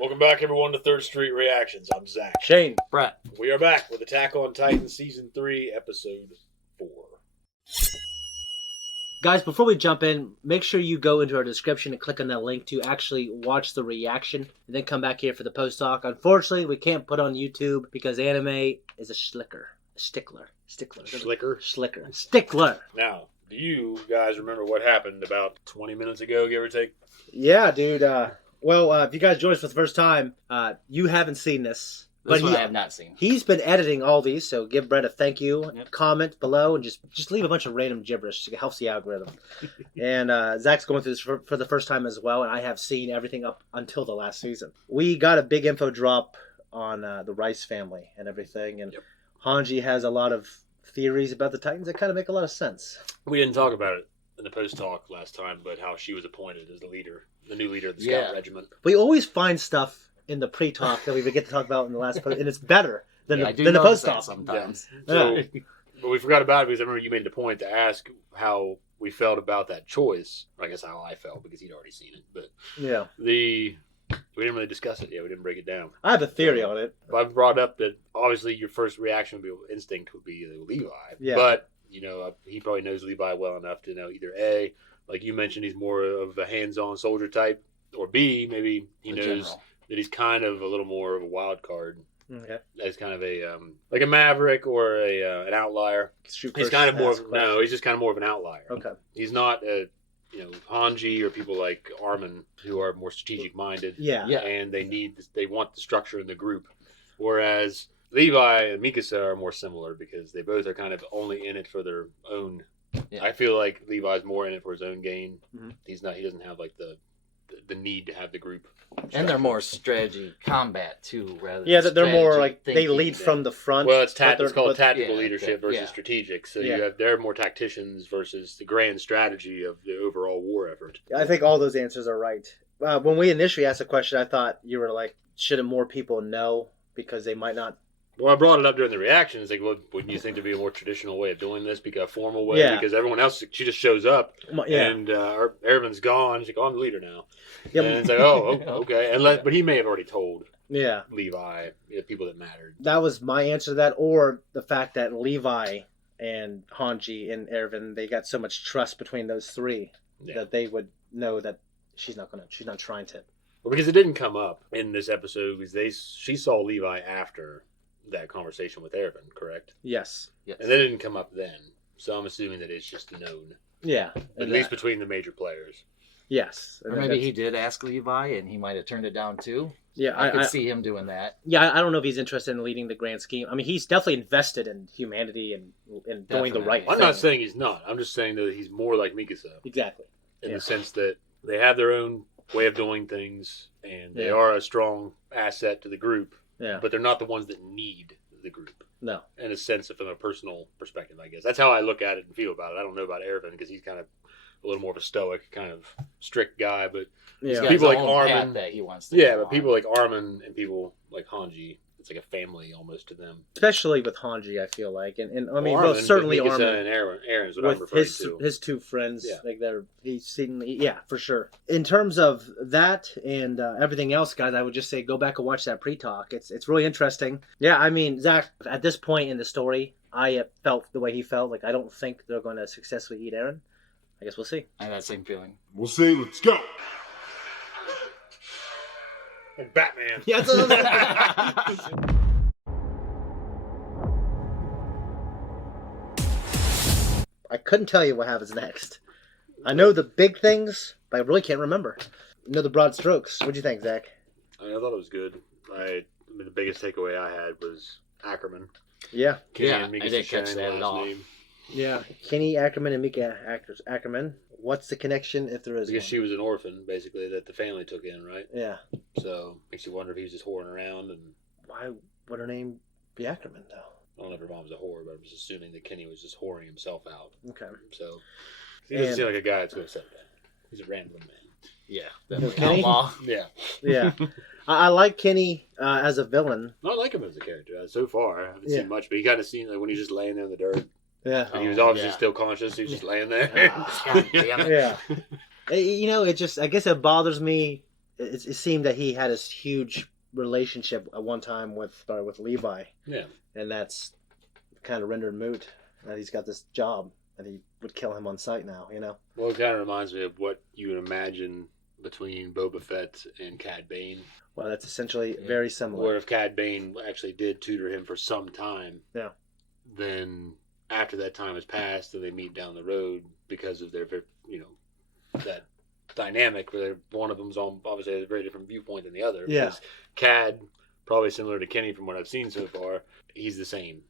Welcome back, everyone, to Third Street Reactions. I'm Zach. Shane. Brett. We are back with Attack on Titan Season 3, Episode 4. Guys, before we jump in, make sure you go into our description and click on that link to actually watch the reaction and then come back here for the post-talk. Unfortunately, we can't put on YouTube because anime is a stickler. Now, do you guys remember what happened about 20 minutes ago, give or take? Yeah, dude. If you guys joined us for the first time, you haven't seen this. This one I have not seen. He's been editing all these, so give Brett a thank you. Yep. Comment below and just leave a bunch of random gibberish. It helps the algorithm. And Zach's going through this for the first time as well, and I have seen everything up until the last season. We got a big info drop on the Rice family and everything, and Hanji has a lot of theories about the Titans that kind of make a lot of sense. We didn't talk about it in the post-talk last time, but how she was appointed as the new leader of the Scout Regiment. We always find stuff in the pre-talk that we get to talk about in the last post, and it's better than the post-talk sometimes. Yeah. But we forgot about it because I remember you made the point to ask how we felt about that choice. I guess how I felt because he'd already seen it. But we didn't really discuss it yet. We didn't break it down. I have a theory on it. I brought up that obviously your first reaction instinct would be Levi. Yeah. But he probably knows Levi well enough to know either A, like you mentioned, he's more of a hands-on soldier type, or B, maybe he knows that he's kind of a little more of a wild card. Okay. As kind of a like a maverick or an outlier. He's kind of more he's just kind of more of an outlier. Okay. He's not Hanji or people like Armin who are more strategic minded. Yeah. And they want the structure in the group. Whereas Levi and Mikasa are more similar because they both are kind of only in it for their own. Yeah. I feel like Levi's more in it for his own gain. Mm-hmm. He doesn't have like the need to have the group. And they're more strategy combat too, rather. Yeah, they're more like they lead from the front. Well, it's called tactical leadership versus strategic. So they're more tacticians versus the grand strategy of the overall war effort. I think all those answers are right. When we initially asked the question, I thought you were like, shouldn't more people know because they might not. Well, I brought it up during the reaction. It's like, well, wouldn't you think there'd be a more traditional way of doing this, a formal way? Yeah. Because everyone else, she just shows up, and Ervin's gone. She's like, I'm the leader now. Yep. And it's like, okay. But he may have already told Levi, people that mattered. That was my answer to that, or the fact that Levi and Hanji and Ervin, they got so much trust between those three that they would know that she's not trying to. Well, because it didn't come up in this episode because she saw Levi after that conversation with Ervin, correct? Yes. And that didn't come up then. So I'm assuming that it's just known. Yeah. At least between the major players. Yes. Or maybe he did ask Levi and he might have turned it down too. Yeah. I could see him doing that. Yeah, I don't know if he's interested in leading the grand scheme. I mean, he's definitely invested in humanity and doing the right thing. I'm not saying he's not. I'm just saying that he's more like Mikasa. Exactly. In the sense that they have their own way of doing things and they are a strong asset to the group. Yeah. But they're not the ones that need the group. No. In a sense, from a personal perspective, I guess. That's how I look at it and feel about it. I don't know about Ervin because he's kind of a little more of a stoic, kind of strict guy. But people like Armin. That he wants to but people like Armin and people like Hanji, it's like a family almost to them. Especially with Hanji, I feel like. And I mean, Armin, certainly Armin. And Aaron's what I'm referring to. His two friends, he's seen, for sure. In terms of that and everything else, guys, I would just say go back and watch that pre-talk. It's really interesting. Yeah, I mean, Zach, at this point in the story, I felt the way he felt. Like, I don't think they're going to successfully eat Eren. I guess we'll see. I have that same feeling. We'll see. Let's go. And Batman. Yeah, I couldn't tell you what happens next. I know the big things, but I really can't remember. I know the broad strokes. What'd you think, Zach? I thought it was good. I mean, the biggest takeaway I had was Ackerman. Yeah. I didn't catch that at all. Yeah, Kenny Ackerman and Mika Ackerman. What's the connection if there is one? She was an orphan, basically, that the family took in, right? Yeah. So, makes you wonder if he was just whoring around. And why would her name be Ackerman, though? I don't know if her mom was a whore, but I'm just assuming that Kenny was just whoring himself out. Okay. So, he doesn't seem like a guy that's going to set that. He's a random man. Yeah. Definitely Kenny? Outlaw. Yeah. Yeah. I like Kenny as a villain. I like him as a character. So far, I haven't seen much, but you kind of seen like when he's just laying there in the dirt. Yeah. And he was obviously still conscious. He was just laying there. Yeah. You know, it just, I guess it bothers me it seemed that he had this huge relationship at one time with Levi. Yeah. And that's kind of rendered moot that he's got this job and he would kill him on sight now, you know? Well, it kind of reminds me of what you would imagine between Boba Fett and Cad Bane. Well, that's essentially very similar. Or if Cad Bane actually did tutor him for some time, then after that time has passed and they meet down the road because of their, that dynamic where one of them's on obviously has a very different viewpoint than the other. Yeah. Because Cad, probably similar to Kenny from what I've seen so far, he's the same.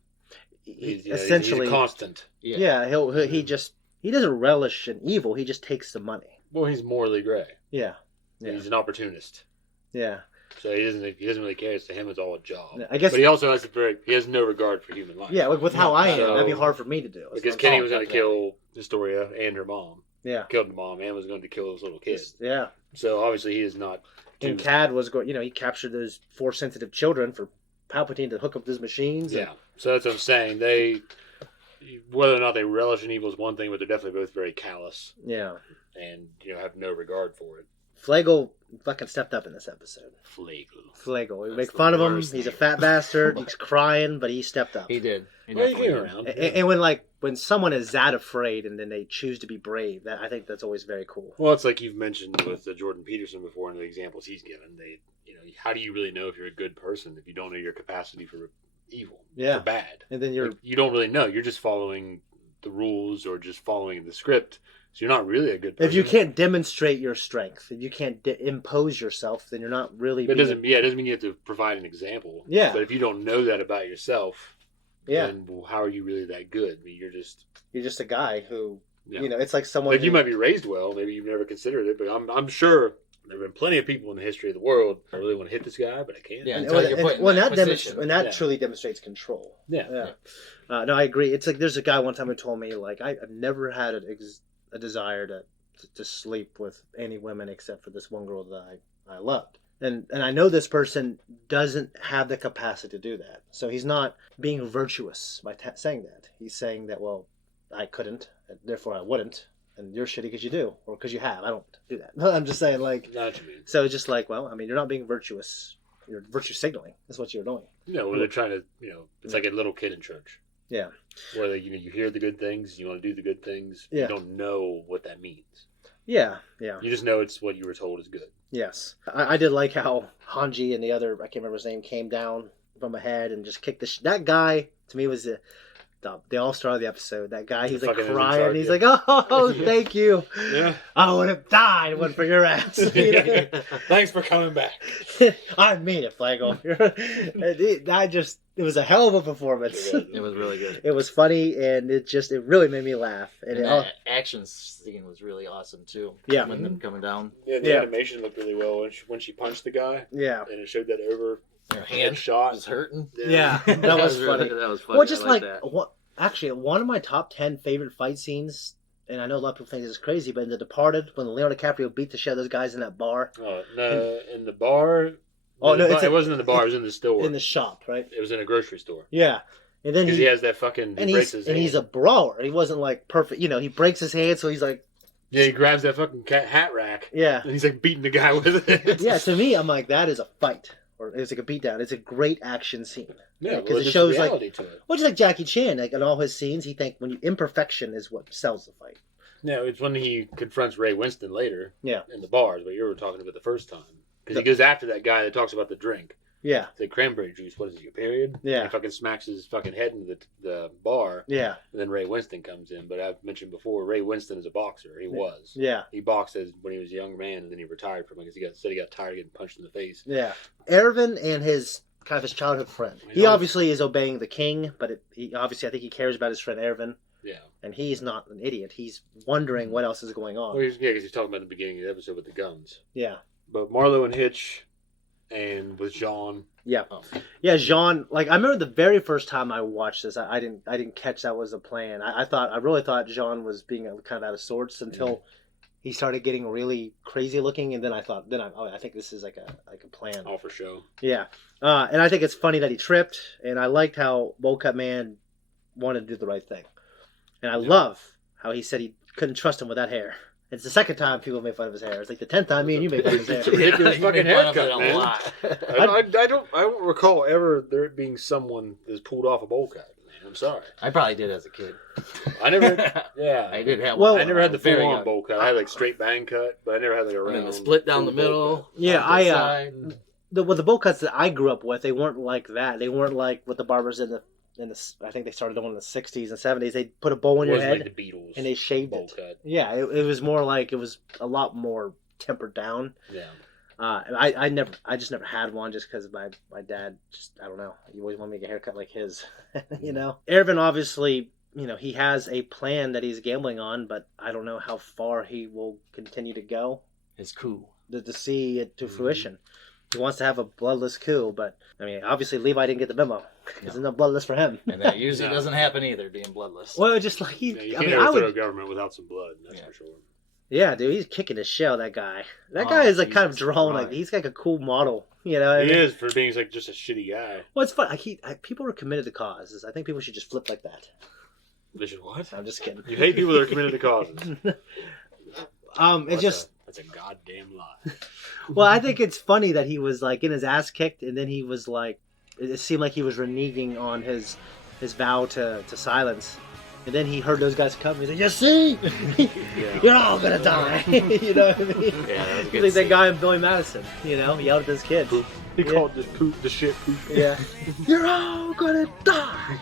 Essentially, he's a constant. Yeah, he doesn't relish in evil. He just takes the money. Well, he's morally gray. Yeah. He's an opportunist. Yeah. So he doesn't really care. To him, it's all a job. I guess, but he also has no regard for human life. Yeah, with how I am, that'd be hard for me to do. Because Kenny was going to kill Historia and her mom. Yeah. Killed the mom and was going to kill those little kids. Yeah. So obviously he is not. And Cad was going. He captured those 4 sensitive children for Palpatine to hook up those machines. Yeah. So that's what I'm saying. They, whether or not they relish in evil is one thing, but they're definitely both very callous. Yeah. And have no regard for it. Flagle fucking stepped up in this episode. Flagle. We make fun of him. He's a fat bastard. He's crying, but he stepped up. He did. He came around. And when someone is that afraid and then they choose to be brave, I think that's always very cool. Well, it's like you've mentioned with Jordan Peterson before in the examples he's given. How do you really know if you're a good person if you don't know your capacity for evil, for bad? And then you don't really know. You're just following the rules or just following the script. So you're not really a good person. If you can't demonstrate your strength, if you can't impose yourself, then you're not really. But it doesn't mean you have to provide an example. Yeah. But if you don't know that about yourself, then how are you really that good? I mean, you're just a guy who it's like someone. Like you might be raised well, maybe you've never considered it, but I'm sure there have been plenty of people in the history of the world. I really want to hit this guy, but I can't. Yeah, that truly demonstrates control. Yeah. No, I agree. It's like there's a guy one time who told me like I've never had a desire to sleep with any women except for this one girl that I loved. And I know this person doesn't have the capacity to do that. So he's not being virtuous by saying that. He's saying that, well, I couldn't, therefore I wouldn't. And you're shitty because you do, or because you have. I don't do that. I'm just saying, like, so it's just like, well, I mean, you're not being virtuous. You're virtue signaling. That's what you're doing. Well, they're trying to, it's like a little kid in church. Yeah. Where you hear the good things, you want to do the good things. Yeah. You don't know what that means. Yeah. You just know it's what you were told is good. Yes. I did like how Hanji and the other, I can't remember his name, came down from ahead and just kicked that guy, to me, was the all-star of the episode. That guy, he's like crying. He's like, oh, thank you. Yeah. I would have died but for your ass. Thanks for coming back. I mean it, Flagle. It was a hell of a performance. It was really good. It was funny, and it really made me laugh. And the action scene was really awesome, too. Yeah. When them coming down. Yeah, the animation looked really well when she punched the guy. Yeah. And it showed that over her hand shot was hurting. Yeah, that was funny. That was funny. Well, just actually, one of my top 10 favorite fight scenes, and I know a lot of people think this is crazy, but in The Departed, when Leonardo DiCaprio beat the shit out of those guys in that bar. Oh, no, in the bar? Oh, no, it wasn't in the bar, it was in the store. In the shop, right? It was in a grocery store. Yeah. And then he has that fucking, he breaks his hand. And he's a brawler. He wasn't like perfect, he breaks his hand, so he's like. Yeah, he grabs that fucking hat rack. Yeah. And he's like beating the guy with it. Yeah, to me, I'm like, that is a fight. Or it's like a beatdown. It's a great action scene. Yeah, because it shows reality to it. Well, just like Jackie Chan, like in all his scenes, he thinks imperfection is what sells the fight. Yeah, it's when he confronts Ray Winston later. Yeah. In the bars, but you were talking about the first time because he goes after that guy that talks about the drink. Yeah. The cranberry juice. What is it? Your period? Yeah. And he fucking smacks his fucking head into the bar. Yeah. And then Ray Winston comes in. But I've mentioned before, Ray Winston is a boxer. He was. Yeah. He boxed when he was a young man, and then he retired from it because he got tired of getting punched in the face. Yeah. Ervin and his childhood friend. He obviously is obeying the king, but I think he cares about his friend Ervin. Yeah. And he's not an idiot. He's wondering what else is going on. Well, because he's talking about the beginning of the episode with the guns. Yeah. But Marlo and Hitch, and with Jean. Yeah. Yeah, Jean, like I remember the very first time I watched this, I didn't catch that was the plan. I really thought Jean was being kind of out of sorts until he started getting really crazy looking, and then I think this is like a plan. All for show. Yeah. And I think it's funny that he tripped, and I liked how Bowl Cut Man wanted to do the right thing. And I love how he said he couldn't trust him with that hair. It's the second time people made fun of his hair. It's like the 10th time me and you made fun of his hair. It's a ridiculous you fucking made fun of haircut, it a man. lot. I don't recall ever there being someone that's pulled off a bowl cut. Man, I'm sorry. I probably did as a kid. I never. Yeah, I did have Well, one. I never had the Very full on young. bowl cut. I had like straight bang cut, but I never had like a And then round the split down the full bowl middle. cut. Yeah, on the I side. the bowl cuts that I grew up with, they weren't like that. They weren't like what the barbers in the I think they started the one in the 60s and 70s. They put a bowl in It your wasn't head like the Beatles and they shaved bowl it. cut. Yeah, it was more like it was a lot more tempered down. Yeah. I just never had one just because my dad just I don't know, he always wanted me to get a haircut like his. You know, Ervin obviously, you know, he has a plan that he's gambling on, but I don't know how far he will continue to go His coup. to see it to fruition. He wants to have a bloodless coup, but I mean, obviously Levi didn't get the memo because there's no bloodless for him. And that usually No. doesn't happen either, being bloodless. Well, just like Yeah, you I can't mean, I overthrow a would, government without some blood. That's Yeah. for sure. yeah, dude, he's kicking his shell. That guy Oh, is like kind of Jesus drawn. Like Christ. he's like a cool model. You know, what I He mean? is for being like just a shitty guy. Well, it's fun. People are committed to causes. I think people should just flip like that. They should what? I'm just kidding. You hate people that are committed to causes. It's just That's a goddamn lie. well, I think it's funny that he was like getting his ass kicked, and then he was like, it seemed like he was reneging on his vow to silence, and then he heard those guys come. He's like, "You see, you're all gonna die." You know what I mean? Yeah, that was a He's good like that scene. guy in Billy Madison. You know, yelled at his kids. He Yeah. called this poop the shit poop. Yeah, you're all gonna die.